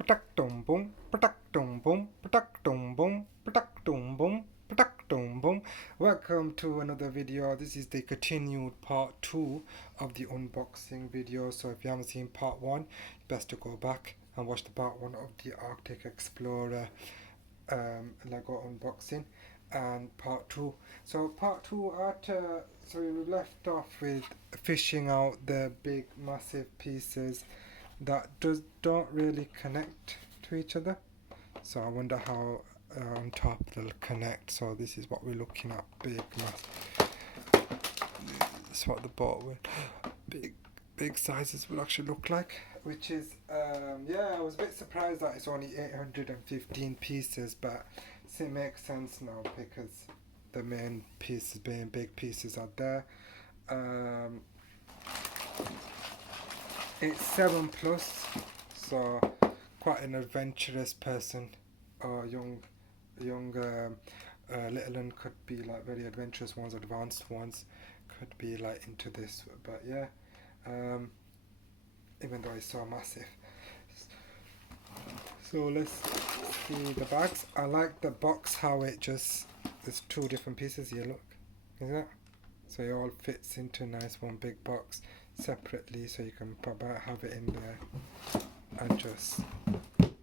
patak dum boom, patak dum boom, patak dum boom, patak dum boom, patak dum boom. Welcome to another video. This is the continued part 2 of the unboxing video. So if you haven't seen part 1, best to go back and watch the part 1 of the Arctic Explorer Lego unboxing and part 2. So part 2 so we left off with fishing out the big massive pieces that don't really connect to each other. So I wonder how on top they'll connect. So this is what we're looking at, big mass. This is what the boat with big sizes will actually look like, which is yeah, I was a bit surprised that it's only 815 pieces, but it makes sense now because the main pieces being big pieces are there. It's 7 plus, so quite an adventurous person or young little one could be like very adventurous ones, advanced ones could be like into this, but yeah, even though it's so massive. So let's see the bags. I like the box, how it just, there's 2 different pieces here, look, is that? So it all fits into a nice one big box separately, so you can have it in there and just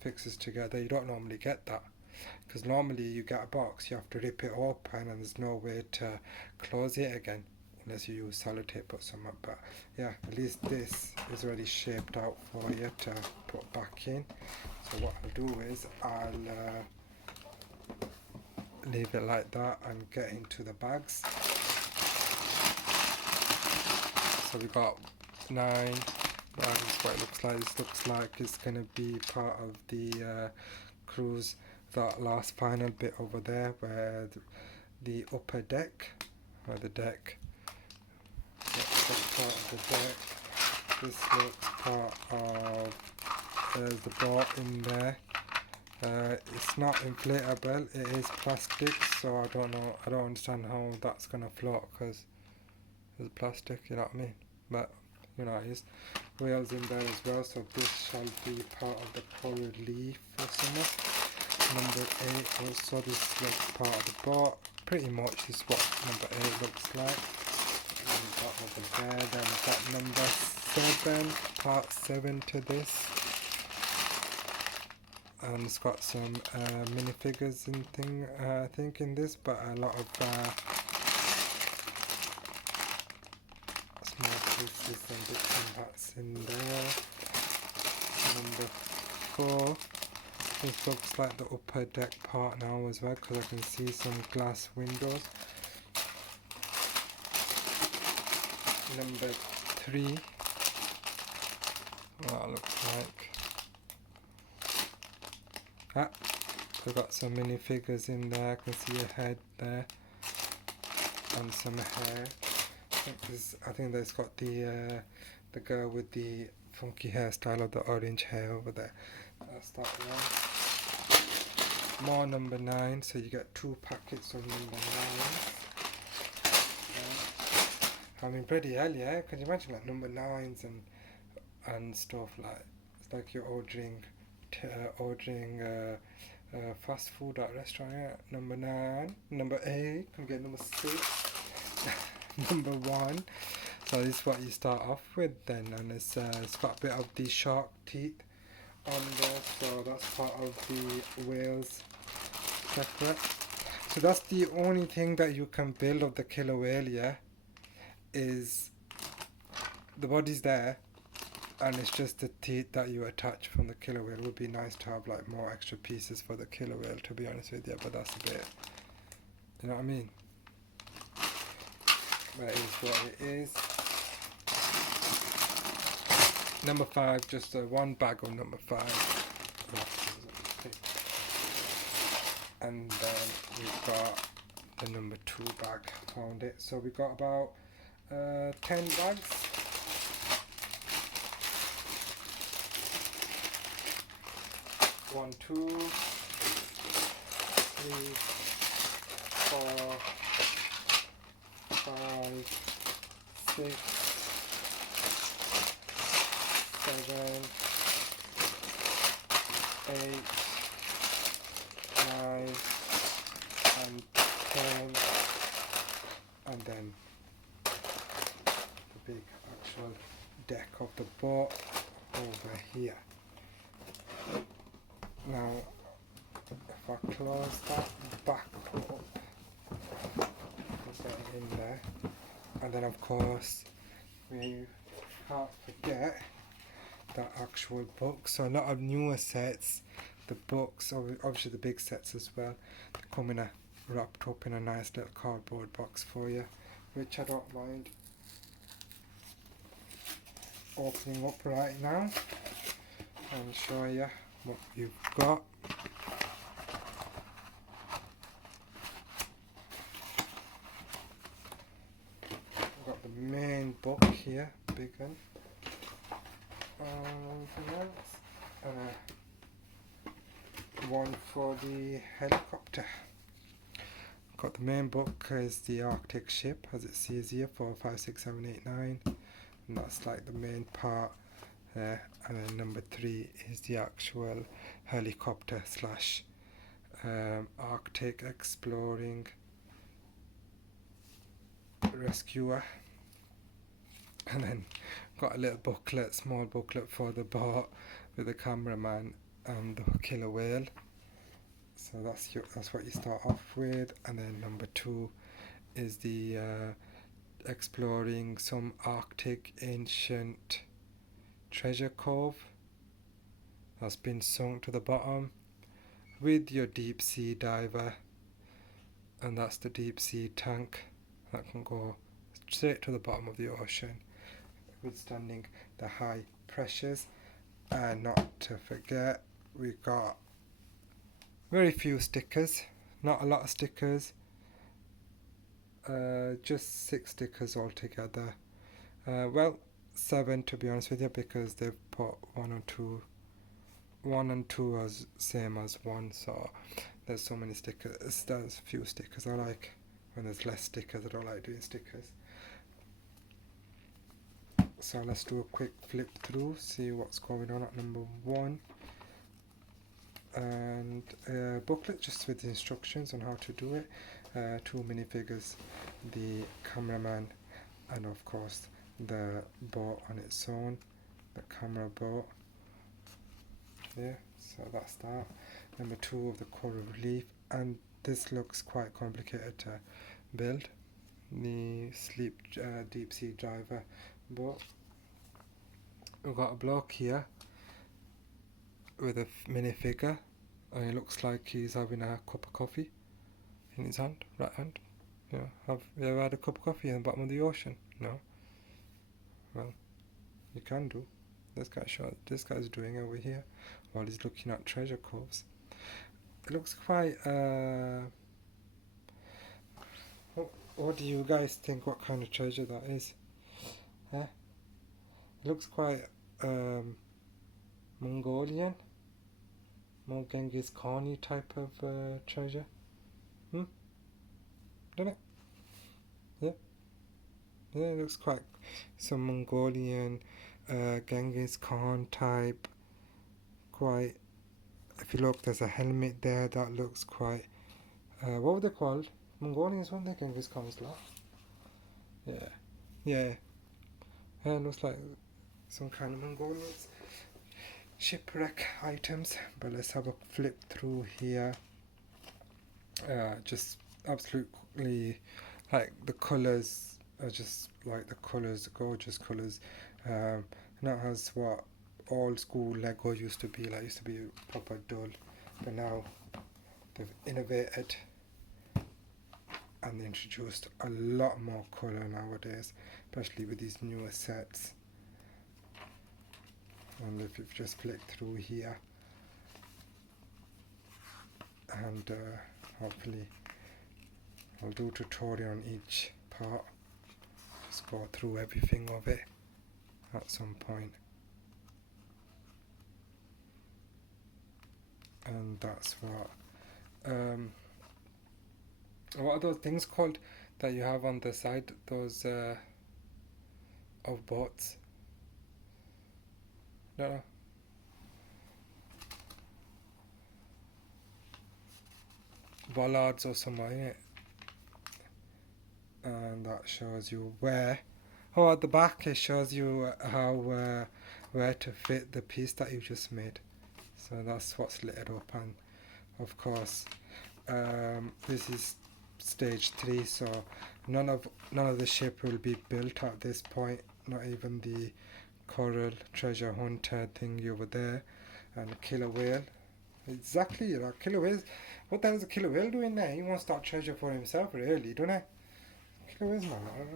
fixes together. You don't normally get that, because normally you get a box, you have to rip it open and there's no way to close it again unless you use sellotape or something. But yeah, at least this is already shaped out for you to put back in. So what I'll do is I'll leave it like that and get into the bags. So we got 9 bags. What it looks like, this looks like it's gonna be part of the cruise, that last final bit over there where the upper deck, or the deck, that's part of the deck. This looks part of, there's the boat in there. It's not inflatable, it is plastic, so I don't understand how that's gonna float because there's plastic, you know what I mean, but you know, it is. Whales in there as well, so this shall be part of the coral reef or something. Number 8 also, this looks part of the boat, pretty much this is what number 8 looks like. And we've got over there, then we've got number 7, part 7 to this. And it's got some minifigures and thing, I think in this, but a lot of small pieces and bits and bats in there. Number 4, this looks like the upper deck part now as well, because I can see some glass windows. Number 3, what it looks like. We've got some minifigures in there. I can see a head there and some hair. I think that's got the girl with the funky hairstyle of the orange hair over there. That's that one. More number 9, so you get 2 packets of number 9. I mean, pretty hell, yeah. Can you imagine like number 9s and stuff, like it's like you're ordering fast food at a restaurant. Yeah. Number 9, number 8, can get number 6, number 1. So this is what you start off with then, and it's got a bit of the shark teeth on there, so that's part of the whales separate. So that's the only thing that you can build of the killer whale, yeah, is the body's there, and it's just the teeth that you attach from the killer whale. It would be nice to have like more extra pieces for the killer whale, to be honest with you, but that's a bit, you know what I mean. That is what it is. Number 5, just one bag of number 5. And then we've got the number 2 bag, found it. So we got about 10 bags. One, 2, 3, 4, 5, 6, 7, 8, 9, and 10, and then the big actual deck of the boat over here. Now, if I close that back up, get it in there, and then of course we can't forget the actual book. So a lot of newer sets, the books, obviously the big sets as well, they come in wrapped up in a nice little cardboard box for you, which I don't mind opening up right now and show you what you've got. I've got the main book here, big one. Anything else? One for the helicopter. Got the main book is the Arctic ship, as it says here, 4, 5, 6, 7, 8, 9, and that's like the main part. And then number 3 is the actual helicopter slash Arctic exploring rescuer. And then got a little booklet, small booklet for the boat with the cameraman and the killer whale. So that's what you start off with. And then number 2 is the exploring some Arctic ancient treasure cove that's been sunk to the bottom with your deep sea diver, and that's the deep sea tank that can go straight to the bottom of the ocean, withstanding the high pressures. And not to forget, we got very few stickers, not a lot of stickers, just 6 stickers altogether. Well, 7 to be honest with you, because they've put 1 and 2 as same as 1, so there's so many stickers. There's few stickers. I like when there's less stickers. I don't like doing stickers. So let's do a quick flip through, see what's going on at number 1. And a booklet just with the instructions on how to do it. 2 minifigures, the cameraman, and of course the boat on its own, the camera boat. Yeah, so that's that. Number 2 of the coral reef, and this looks quite complicated to build. The deep sea diver boat. We've got a bloke here with a minifigure, and it looks like he's having a cup of coffee in his hand, right hand. Yeah, have you ever had a cup of coffee in the bottom of the ocean? No? Well, you can do. This guy's doing over here while he's looking at treasure coves. It looks quite what do you guys think, what kind of treasure that is? It looks quite Mongolian, more Genghis Khan type of treasure. Doesn't it? Yeah, it looks quite some Mongolian Genghis Khan type. Quite, if you look, there's a helmet there that looks quite what were they called? Mongolians, weren't they? Genghis Khan's lot. Yeah, it looks like some kind of Mongolians shipwreck items. But let's have a flip through here. Just absolutely, like, the colours are just like the colours, gorgeous colours. And that has what old school Lego used to be like. Used to be proper dull, but now they've innovated and introduced a lot more colour nowadays, especially with these newer sets. And if you've just flicked through here, and hopefully I'll do a tutorial on each part, just go through everything of it at some point. And that's what are those things called that you have on the side, those of boats? No. bollards or something, innit? And that shows you where. Oh, at the back it shows you how where to fit the piece that you just made. So that's what's lit up, and of course, this is stage 3, so none of the ship will be built at this point. Not even the coral treasure hunter thing over there, and killer whale. Exactly, like killer whale. What the hell is a killer whale doing there? He wants that treasure for himself, really, don't he? Killer whales, man. I don't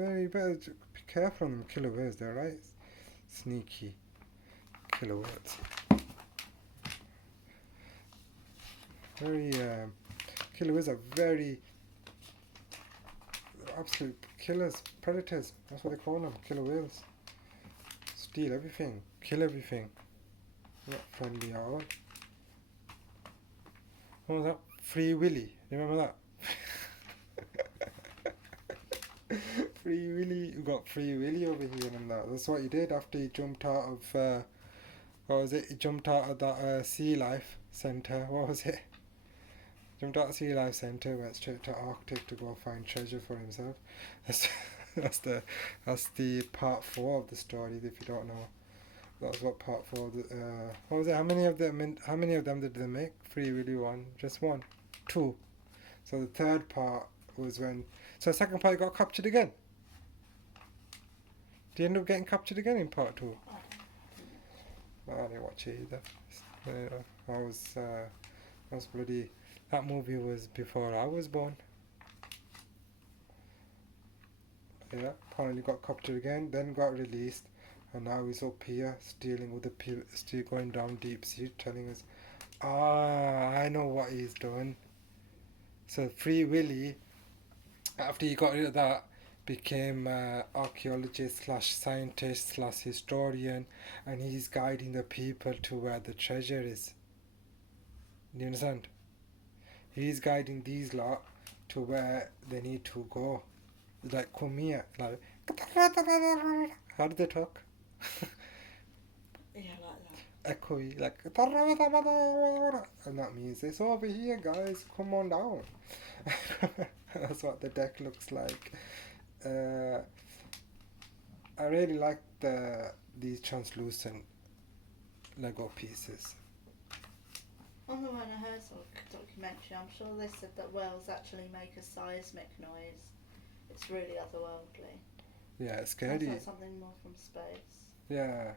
know. You better be careful on them killer whales, they're right sneaky killer whales. Very killer whales are very absolute killers, predators. That's what they call them, killer whales. Steal everything, kill everything. Not friendly at all. What was that? Free Willy. Remember that? Free Willy. We got Free Willy over here and that. That's what he did after he jumped out of what was it? He jumped out of that sea life centre. What was it? Jumped out of Sea Life Centre, went straight to Arctic to go find treasure for himself. That's the part 4 of the story. If you don't know, that was what part 4. What was it? How many of them did they make? Free Willy 1, just 1, 2. So the third part was when. So the second part he got captured again. Did he end up getting captured again in part 2? I didn't watch it either. I was bloody. That movie was before I was born. Yeah, apparently got captured again, then got released, and now he's up here stealing with the people, still going down deep sea, telling us, I know what he's doing. So Free Willy, after he got rid of that, became archaeologist slash scientist slash historian, and he's guiding the people to where the treasure is. Do you understand? He's guiding these lot to where they need to go. Like, come here. Like, how do they talk? Yeah, like that. Echoey, like, and that means it's over here, guys. Come on down. That's what the deck looks like. I really like these translucent Lego pieces. On the Werner Herzog documentary, I'm sure they said that whales actually make a seismic noise. It's really otherworldly. Yeah, it's scary. Sounds like something more from space. Yeah.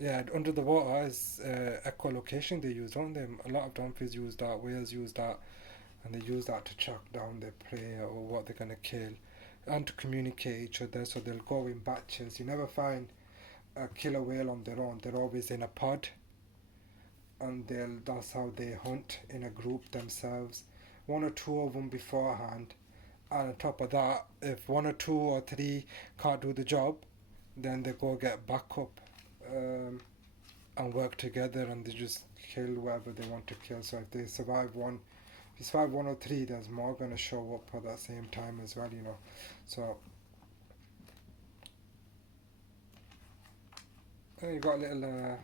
Yeah, under the water is echolocation they use, don't they? A lot of dolphins use that, whales use that, and they use that to track down their prey or what they're going to kill, and to communicate each other, so they'll go in batches. You never find a killer whale on their own. They're always in a pod, and that's how they hunt, in a group themselves. 1 or 2 of them beforehand, and on top of that, if 1 or 2 or 3 can't do the job, then they go get backup and work together, and they just kill whoever they want to kill. So if they survive 1 or 3, there's more going to show up at that same time as well, So you got a little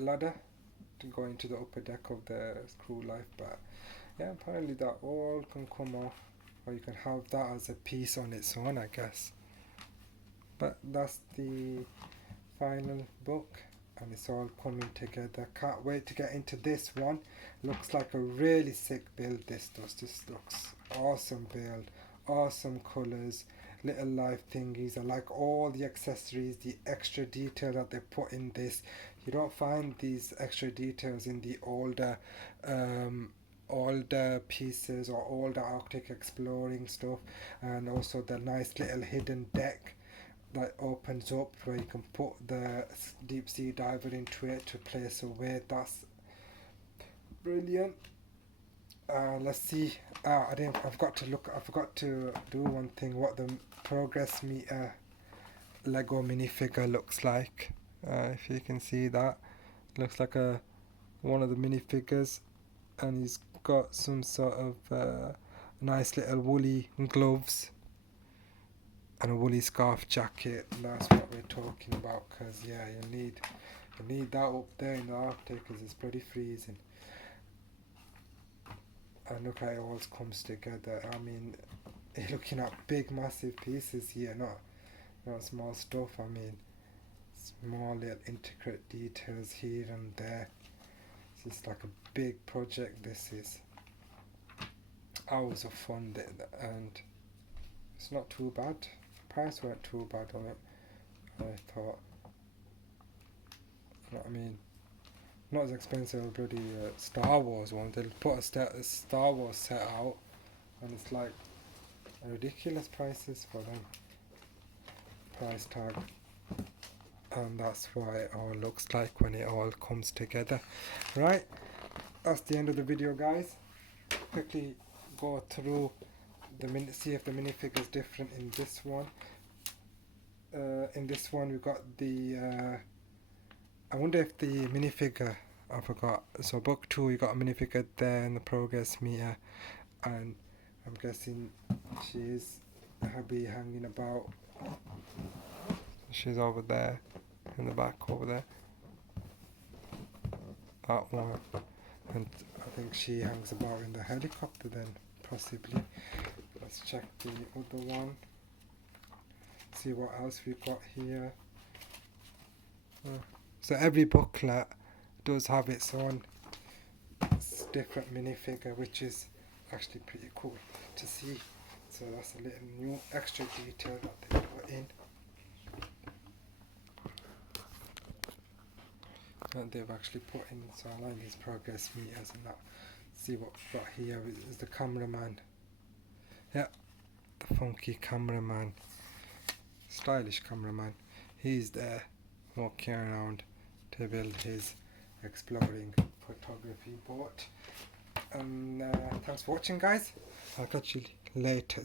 ladder to go into the upper deck of the Crew Life, but yeah, apparently that all can come off, or you can have that as a piece on its own, I guess. But that's the final book, and it's all coming together. Can't wait to get into this one. Looks like a really sick build. This looks awesome build, awesome colours, little life thingies. I like all the accessories, the extra detail that they put in this. You don't find these extra details in the older pieces or older Arctic exploring stuff. And also the nice little hidden deck that opens up where you can put the deep sea diver into it to place a weight. That's brilliant. Let's see. I forgot to do one thing. What the progress meter Lego minifigure looks like. If you can see that, looks like one of the minifigures, and he's got some sort of nice little woolly gloves and a woolly scarf jacket. And that's what we're talking about, because yeah, you need that up there in the Arctic, because it's pretty freezing. And look how it all comes together. I mean, you're looking at big massive pieces here, not small stuff. I mean, small little intricate details here and there. This is like a big project. This is hours of fun, and it's not too bad. Price weren't too bad on it. I thought, you know what I mean, not as expensive as bloody Star Wars one. They'll put a Star Wars set out, and it's like ridiculous prices for them. Price tag. And that's why it all looks like when it all comes together. Right, that's the end of the video, guys. Quickly go through see if the minifigure is different in this one. In this one we got the I wonder if the minifigure, I forgot, so book 2 you got a minifigure there in the progress meter, and I'm guessing she's happy hanging about. She's over there in the back over there, that one, and I think she hangs about in the helicopter then, possibly. Let's check the other one, see what else we've got here. So every booklet does have its own different minifigure, which is actually pretty cool to see. So that's a little new extra detail that they put in. And they've actually put in, so I like these progress meters and that. See what we've got here is the cameraman. Yeah, the funky cameraman, stylish cameraman. He's there walking around to build his exploring photography boat. And thanks for watching, guys. I'll catch you later.